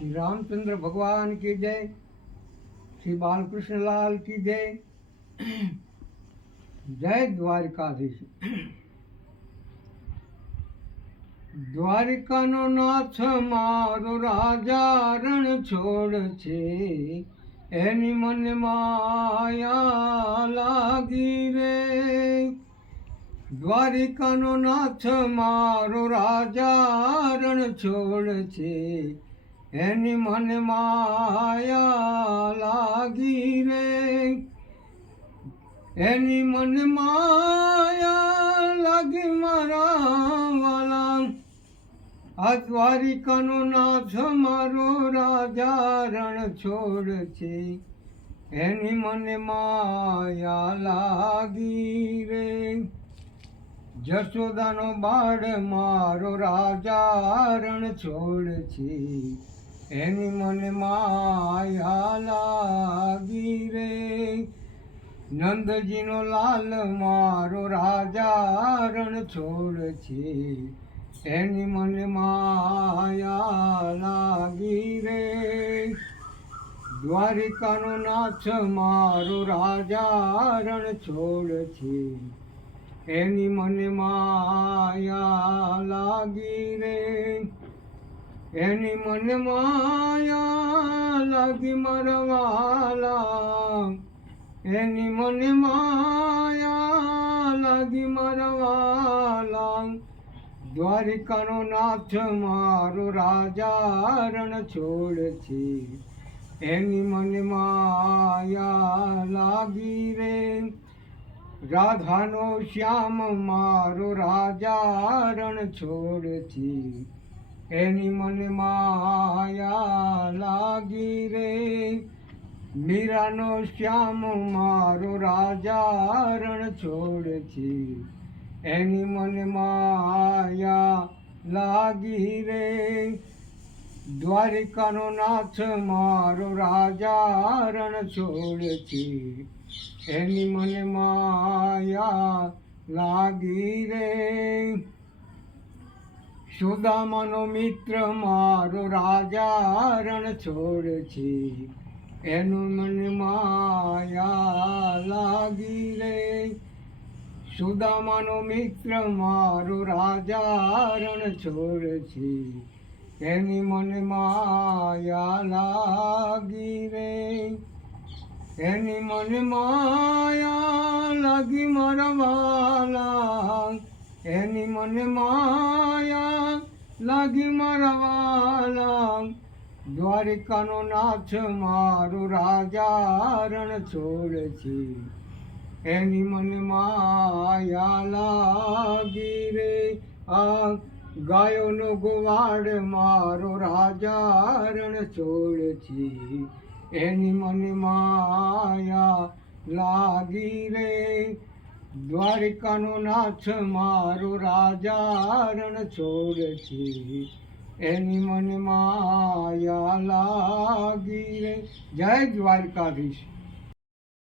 श्री रामचंद्र भगवान की जय, श्री बालकृष्ण लाल की जय। जय द्वारकाधीश। દ્વારિકાનો નાથ મારો રાજા રણ છોડ છે, એની મને માયા લાગી રે। દ્વારિકાનો નાથ મારો રાજા રણ છોડ છે, એની મને માયા લાગી રે। એની મને માયા લાગી મારા વાલા, આ દ્વારિકાનો નાથ મારો રાજા રણ છોડ છે, એની મને માયા લાગી રે। જશોદાનો બાળ મારો રાજા રણ છોડ છે, એની મને માયા લાગી રે। નંદજીનો લાલ મારો રાજા રણ છોડ છે, એની મને માયા લાગી રે। દ્વારિકાનો નાથ મારો રાજા રણ છોડ છે, એની મને માયા લાગી રે। એની મને માયા લાગી મારા વાલા, એની મને માયા લાગી મારા વાલા। દ્વારિકાનો નાથ મારો રાજા રણ છોડ છે, એની મને માયા લાગી રે। રાધાનો શ્યામ મારો રાજા રણ છોડ છે, એની મને માયા લાગી રે। મીરાનો શ્યામ મારો રાજા રણ છોડ છે, એની મને માયા લાગી રે। દ્વારિકાનો નાથ મારો રાજા રણ છોડ છે, એની મને માયા લાગી રે। સુદામાનો મિત્ર મારો રાજા રણ છોડ છે, એનું મને માયા લાગી રે। સુદામાનો મિત્ર મારો રાજા રણ છોડ છે, એની મને માયા લાગી રે। એની મને માયા લાગી મારા વાલા, એની મને માયા લાગી મારા વાલા। દ્વારિકાનો નાથ મારો રાજા રણ છોડ છે, એની મને માયા લાગી રે। આ ગાયોનો ગોવાડ મારો રાજા રણ છોડ છે, એની મને માયા લાગી રે। દ્વારિકાનો નાથ મારો રાજા રણ છોડ છે, એની મને માયા લાગી રે। જય દ્વારકાધીશ।